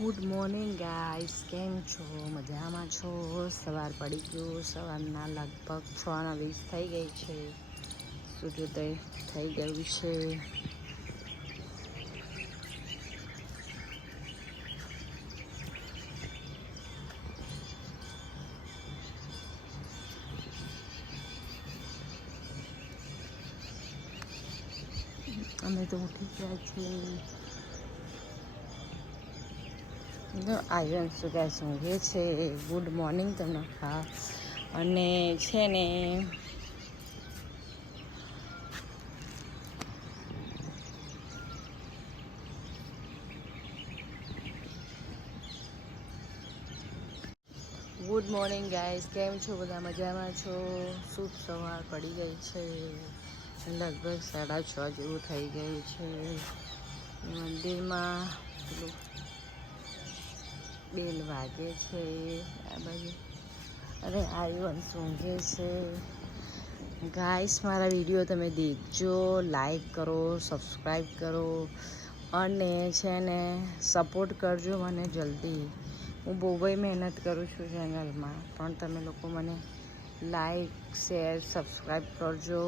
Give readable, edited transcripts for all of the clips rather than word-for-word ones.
Good morning guys, કેમ છો? મજામાં છો? સવાર પડી ગયું, સવારના લગભગ 6:20 થઈ ગઈ છે. સૂર્યોદય થઈ ગયું છે. અમે તો ઉઠી ગયા છીએ. આયન શું કહે ઊંઘે છે. ગુડ મોર્નિંગ તમને. હા, અને છે ને ગુડ મોર્નિંગ ગાઈસ, કેમ છો? બધા મજામાં છો? શુભ સવાર પડી ગઈ છે. લગભગ 6:30 જેવું થઈ ગયું છે. મંદિરમાં પેલું બેલ વાગે છે આ બાજુ. અરે આયુ ઊંઘે છે. ગાઈસ, મારા વિડીયો તમે દેખજો, લાઈક કરો, સબસ્ક્રાઈબ કરો અને છે ને સપોર્ટ કરજો મને જલ્દી. હું બહુ મહેનત કરું છું ચેનલમાં, પણ તમે લોકો મને લાઈક, શેર, સબસ્ક્રાઈબ કરજો.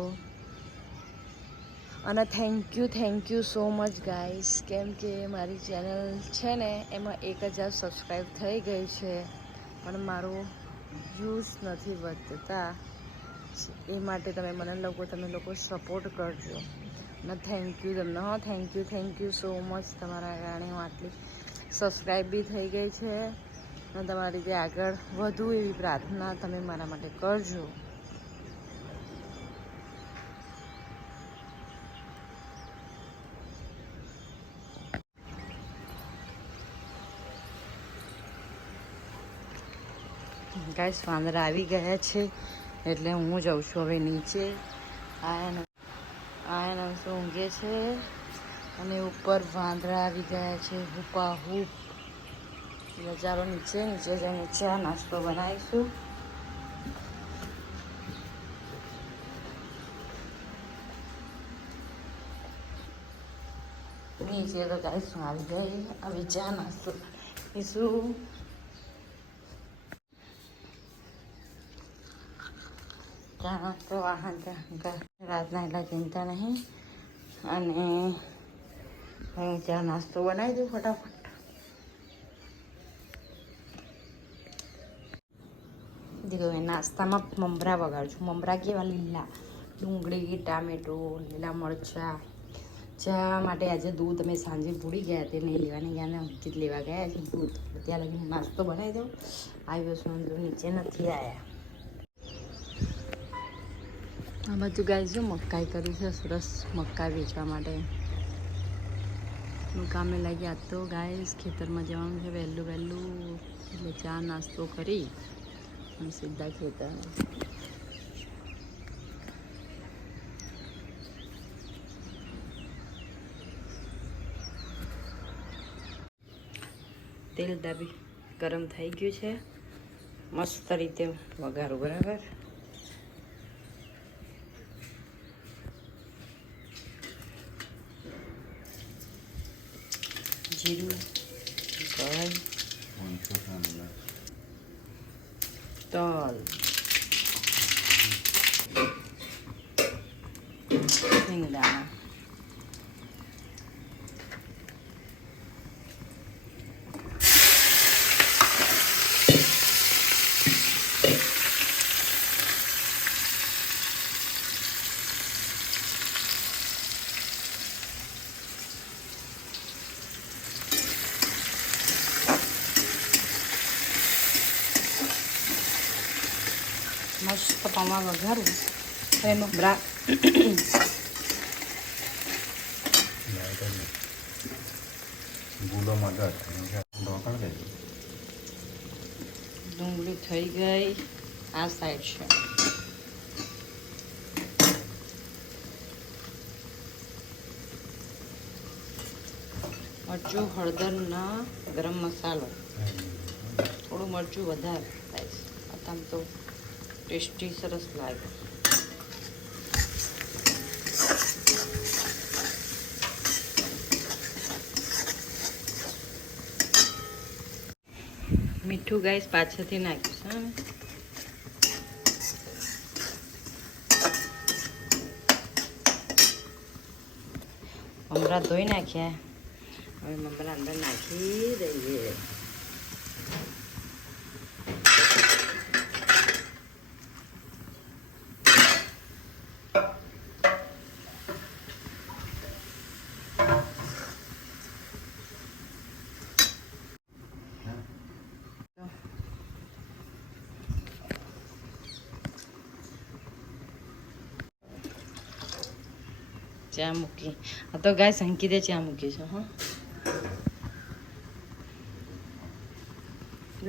અને thank you so much guys, કેમ કે મારી ચેનલ છે ને એમાં 1000 સબસ્ક્રાઈબ થઈ ગઈ છે, પણ મારું વ્યૂઝ નથી વધતા. એ માટે તમે લોકો સપોર્ટ કરજો. અને થેન્ક યુ તમને. હા, થેન્ક યુ સો મચ. તમારા કારણે હું આટલી સબસ્ક્રાઈબ બી થઈ ગઈ છે. અને તમારી રીતે આગળ વધુ એવી પ્રાર્થના તમે મારા માટે કરજો. ગાઈસ, વાંદરા આવી ગયા છે એટલે હું જાઉં છું હવે નીચે. આયન ઊંઘે છે અને ઉપર વાંદરા આવી ગયા છે હુપા હૂપ. એટલે ચાલો નીચે જઈને ચા નાસ્તો બનાવીશું. નીચે તો ગાઈસ હું આવી ગઈ. હવે ચા નાસ્તો બનાવીશું. ચા નાસ્તો રાતના એટલા ચિંતા નહીં. અને હું ચા નાસ્તો બનાવી દઉં ફટાફટ. દીકરો નાસ્તામાં મમરા વગાડું છું. મમરા કેવા? લીલા ડુંગળી, ટામેટું, લીલા મરચાં. ચા માટે આજે દૂધ અમે સાંજે ભૂલી ગયા તે નહીં લેવાની ગયા ને અંકિત લેવા ગયા છે દૂધ. ત્યાં લગી નાસ્તો બનાવી દઉં. આવી વસ્તુ નીચે નથી આવ્યા. આ બધું ગાય જો મકાઈ કરી છે, સરસ મકાઈ વેચવા માટે. હું કામે લાગ્યા તો ગાય ખેતરમાં જવાનું છે વહેલું એટલે ચા નાસ્તો કરી અને સીધા ખેતર. તેલ દાબી ગરમ થઈ ગયું છે. મસ્ત રીતે વઘારું. બરાબર. જીરું, કઢાઈ, તલ, સિંગદાણા, મસ્ત પાવા વઘારું એમાં ડુંગળી થઈ ગઈ. આ સાઈડ છે. મરચું, હળદર ના ગરમ મસાલો. થોડું મરચું વધારે થાય. આમ તો ટેસ્ટી સરસ લાગે. મીઠું ગાઈસ પાછળથી નાખ્યું છે. મમરા ધોઈ નાખ્યા. હવે મમરા અંદર નાખી દઈએ. ચા મૂકી. આ તો ગાય સંકીતે ચા મૂકી છે. હા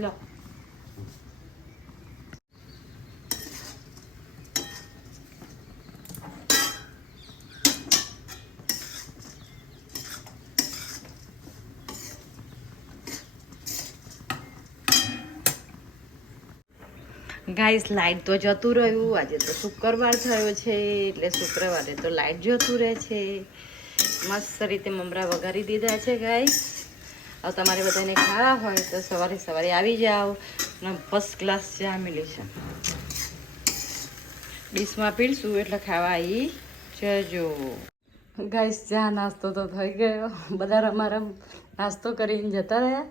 લો. ગાઈસ લાઇટ તો જતું રહ્યું. આજે તો શુક્રવાર થયો છે એટલે શુક્રવારે તો લાઇટ જતું રહે છે. મસ્ત રીતે મમરા વઘારી દીધા છે ગાઈસ. હવે તમારે બધાને ખાવા હોય તો સવારે સવારે આવી જાઓ અને ફર્સ્ટ ક્લાસ ચા મિલી છે. ડીશમાં પીરશું એટલે ખાવા આવી જજો. ગાઈસ ચા નાસ્તો તો થઈ ગયો. બધા અમારા નાસ્તો કરીને જતા રહ્યા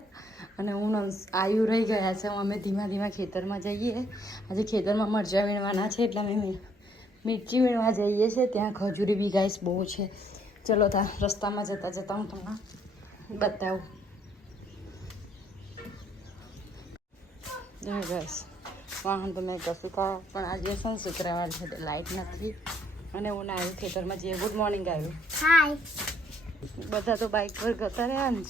અને હું આયુ રહી ગયા છે. અમે ધીમા ધીમા ખેતરમાં જઈએ. આજે ખેતરમાં મરચાં વીણવાના છે એટલે અમે મિર્ચી વીણવા જઈએ છીએ. ત્યાં ખજૂરી બી ગાઈસ બહુ છે. ચલો ત્યાં રસ્તામાં જતાં જતાં હું તમને બતાવું. ગાઈસ વાહન તો મેં કશું કહો પણ આજે શું શુક્રવાર છે એટલે લાઇટ નથી અને હું આવ્યું ખેતરમાં જઈએ. ગુડ મોર્નિંગ આવ્યું. હાય. બધા તો બાઇક પર જતા રહ્યા ને.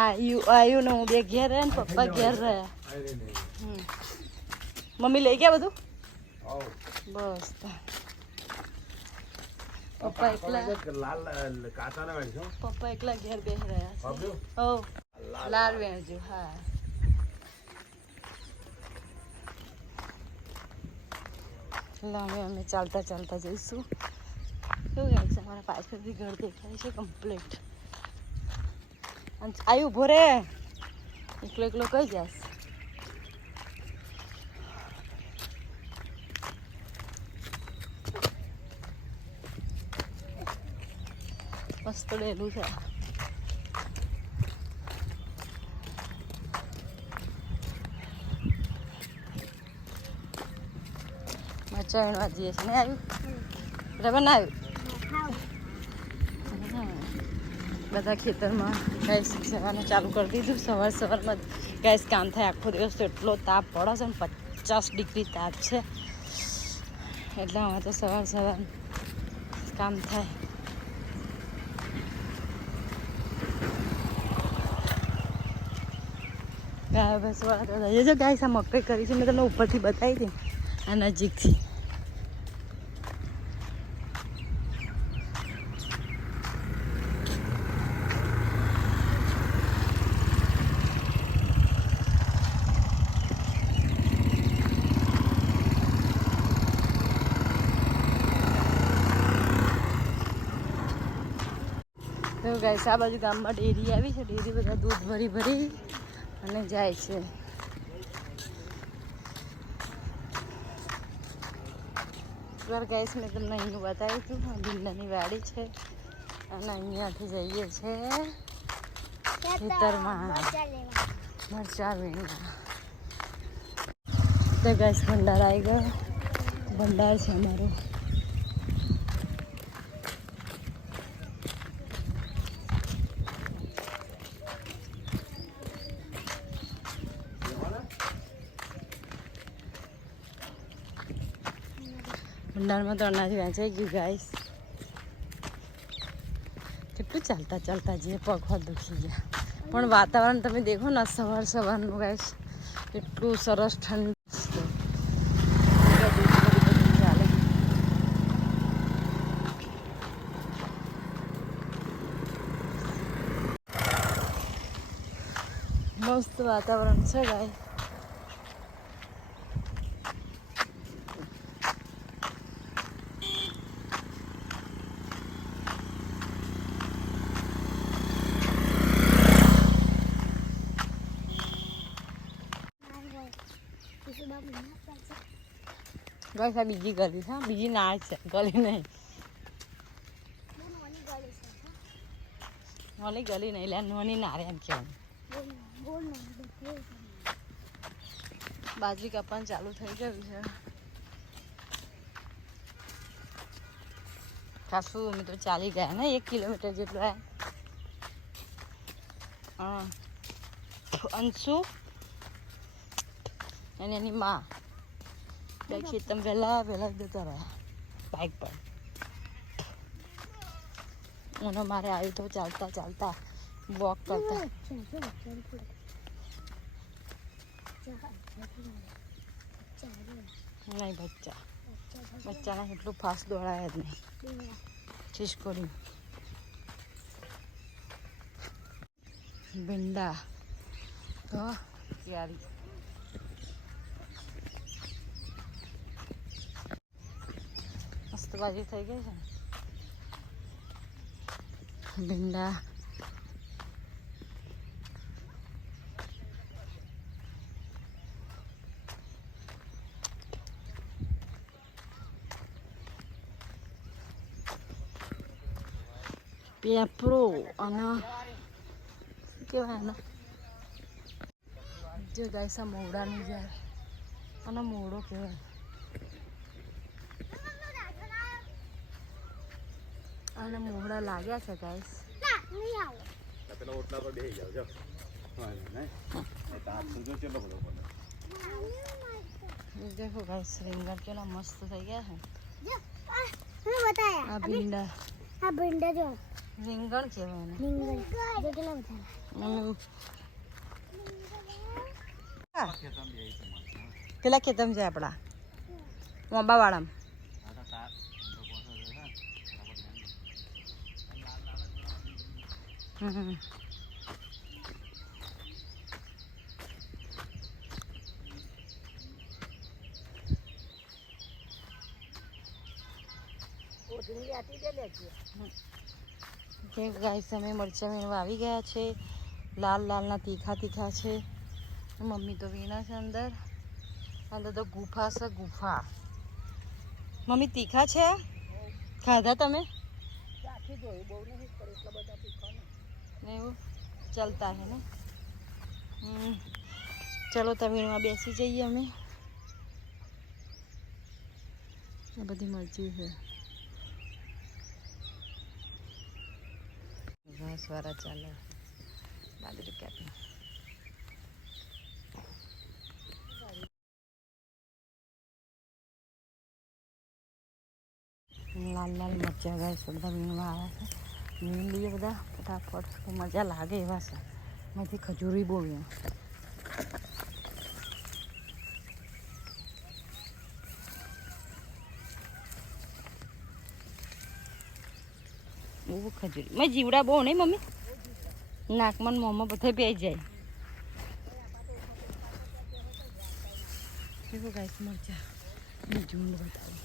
આયુ ને હું બે ઘેર રહ્યા ને પપ્પા ઘેર રહ્યા. મમ્મી લઈ ગયા બધું. બસ પપ્પા એકલા ઘેર બેસી રહ્યા છે. લાલ વેણજો. હા હવે અમે ચાલતા ચાલતા જઈશું. કેવું લાગે છે? અમારા પાછળથી ઘર દેખાય છે કમ્પ્લીટ. આયુ ઉભો રે. એકલો એકલો કઈ જાસ. મસ્ત ડેલું છે. મરચાં વીણવા જઈએ છીએ. નહીં આવ્યું બરાબર ના આવ્યું. બધા ખેતરમાં ગેસ જવાનું ચાલુ કરી દીધું. સવારમાં ગેસ કામ થાય. આખો દિવસ તો એટલો તાપ પડે છે ને 50 ડિગ્રી તાપ છે એટલે આમાં તો સવાર કામ થાય. ગાય ભેંસવાળા તો જો ગાય આ મકઈ કરી છે. મેં તમને ઉપરથી બતાવી હતી આ નજીકથી. તો ગાઈસ આ બાજુ ગામમાં ડેરી આવી છે. ડેરી બધા દૂધ ભરી અને જાય છે. ગાઈસ મેં તમને અહીંનું બતાવ્યું હતું. ભીંડાની વાડી છે અને અહીંયાથી જઈએ છીએ ખેતરમાં મરચાં વીણવા. તો ગાઈસ ભંડાર આવી ગયો. ભંડાર છે અમારો. ભંડારમાં તો અનાજ વેચાઈ ગયું ગાઈસ. કેટલું ચાલતા ચાલતા જઈએ. પગ હાથ દુખી ગયા. પણ વાતાવરણ તમે દેખો ને સવારનું ગાઈસ એટલું સરસ ઠંડુ ચાલે. મસ્ત વાતાવરણ છે ગાઈસ. બસ આ બીજી ગલી છે, બીજી નાળ છે, ગલી નહીં. નોની ગલી નહીં લે, નોની નાળ એમ છે. બાજરી કાપવાનું ચાલુ થઈ ગયું છે. ખાસું અમે તો ચાલી ગયા ને 1 કિલોમીટર જેટલું આ. હા અંશુ અને એની માં બે ખેતમ વહેલા જતા રહ્યા બાઇક પર. અને મારે આવી તો ચાલતા વોક કરતા. નહીં બચ્ચાને એટલું ફાસ્ટ દોડાય જ નહીં. ખિસકોડી ભીંડા તો ક્યારી મસ્ત ભાજી થઈ ગઈ છે. ભીંડા પેપરો અને કેવાય જે ગાય મોવડાની જાય અને મોવડો કહેવાય. અને મોવડા લાગ્યા છે ગાઈસ. દેખો ગાઈસ રીંગણ કેલા મસ્ત થઈ ગયા છે. આ ભીંડા જો રીંગણ કહેવાય. પેલા ખેતમ છે આપડા મોબા વાળા. ગાઈસ અમે મરચાં વીણવા આવી ગયા છે. લાલના તીખા છે. મમ્મી તો વીણા છે અંદર તો ગુફા છે. ગુફા મમ્મી તીખા છે. ખાધા તમે? એવું ચાલતા હે ને. ચલો તો વીણવા બેસી જઈએ અમે. આ બધી મરચી છે. ઘાસવાળા ચાલે બાજરી કાપી. લાલ મરચાં ગાઈસ બધા વીણવા આવ્યા છે. વીણ લઈએ બધા ફટાફટ. મજા લાગે એવા છે. એમાંથી ખજૂરી બહુ વીણ. બહુ ખજૂરી મેં જીવડા બહુ નહીં મમ્મી. નાકમાં મોંમાં બધે બે જાય. કેવું ગાઈસ મરચા ઝૂંડ બતાવે.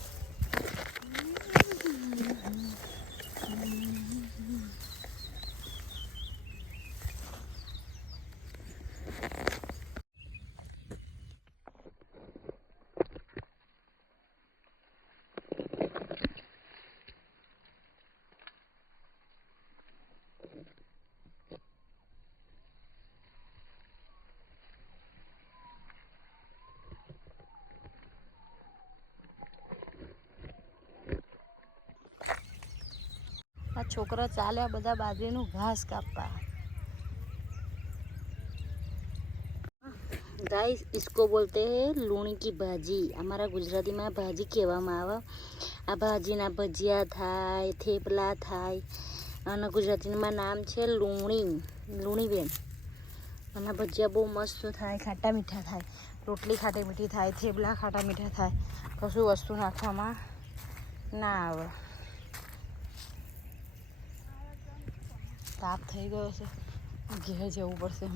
આ છોકરા ચાલ્યા બધા બાજરીનું ઘાસ કાપવા. गाइस इसको बोलते हैं लूणी की भाजी. हमारा गुजराती में भाजी कहेवामां आवे. आ भाजीना भजिया थाय, थेपला थाय અને ગુજરાતીમાં નામ છે લૂણી બેન. અને ભજીયા બહુ મસ્ત થાય, ખાટા મીઠા થાય. રોટલી ખાટી મીઠી થાય, થેપલા ખાટા મીઠા થાય. કશું વસ્તુ નાખવામાં ના આવે. તાપ થઈ ગયો છે. ઘેર જવું પડશે.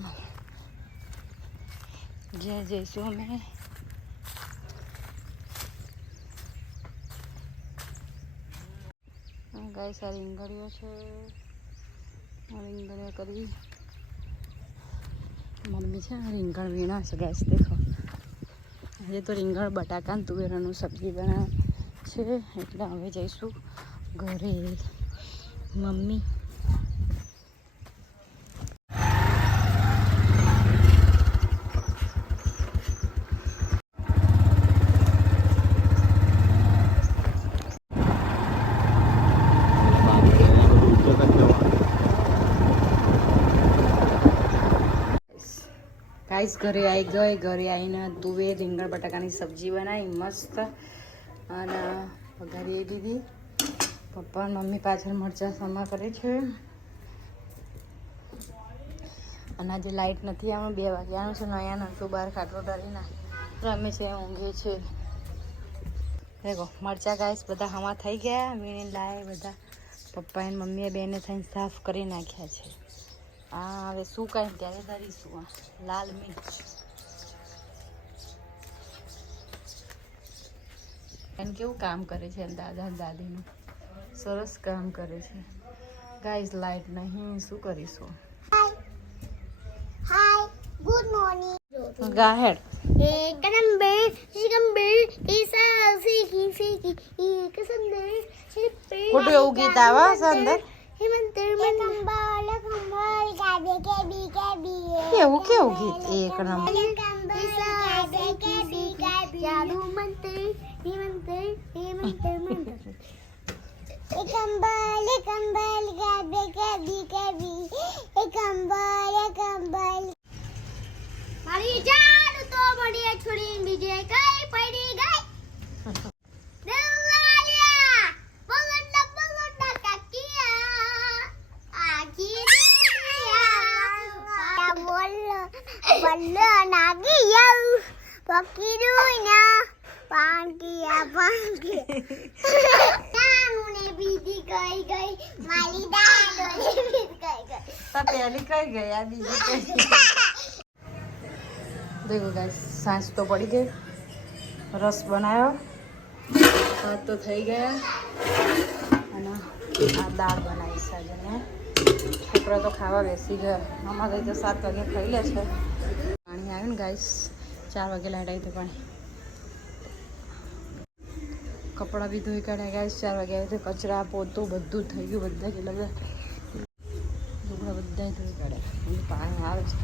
ઘેર જઈશું અમે. ગાઈસ આ રીંગણીઓ છે. રીંગણીઓ કરવી. મમ્મી છે રીંગણ વીણા છે ગાઈસ. દેખો આજે તો રીંગણ બટાકા ને તુવેરાનું સબ્જી બનાવે છે એટલે હવે જઈશું ઘરે. મમ્મી ગાઈસ ઘરે આવી ગઈ. ઘરે આવીને તુવેર રીંગણ બટાકાની સબ્જી બનાવી મસ્ત અને વઘારી દીધી. પપ્પા મમ્મી પાછળ મરચાં સમા કરે છે. અને આજે લાઇટ નથી, આમાં 2 વાગ્યાનું છે. નયા નતું બહાર ખાટલો ડાલીને રમે છે, ઊંઘે છે. દેખો મરચાં ગાઈસ બધા હમા થઈ ગયા. વીણી લાય બધા પપ્પા અને મમ્મીએ બેને થઈને સાફ કરી નાખ્યા છે. આ હવે શું કાંઈ ત્યારે ધરીશું. આ લાલ મિર્ચ એને કેવું કામ કરે છે દાદા દાદીનું, સરસ કામ કરે છે. ગાઈસ લાઈટ નહીં, શું કરીશું. Hi, good morning. Go ahead. ખોટું એવું ગીત આવે છે અંદર. કેવું કેવું ગીત એક નંબર. મારી જાન તો બડી છોડી બીજે કઈ પડી ગઈ. દલાલિયા બલંડા કાકિયા આખી દુનિયા બોલ નાગી યવ પકીડું ના પાંકિયા નાનુને બીજી ગઈ મારી દાદોને બીજી ગઈ તો પહેલી કઈ ગઈ, આ બીજી કઈ. દેખો ગાઈસ સાંજ તો પડી ગઈ. રસ બનાવ્યો, ભાત તો થઈ ગયા અને આ દાળ બનાવી છે આજે મેં. છોકરા તો ખાવા બેસી ગયા. અમારે તો 7 વાગે ખાઈ લે છે. પાણી આવ્યું ને ગાઈસ, 4 વાગે લાઈટ આવી તો પાણી. કપડાં બી ધોઈ કાઢ્યા ગાઈસ. 4 વાગે આવ્યું તો કચરા પોતું બધું થઈ ગયું. બધા કેટલા બધા લુગડા બધા ધોઈ કાઢ્યા. પાણી આવે છે.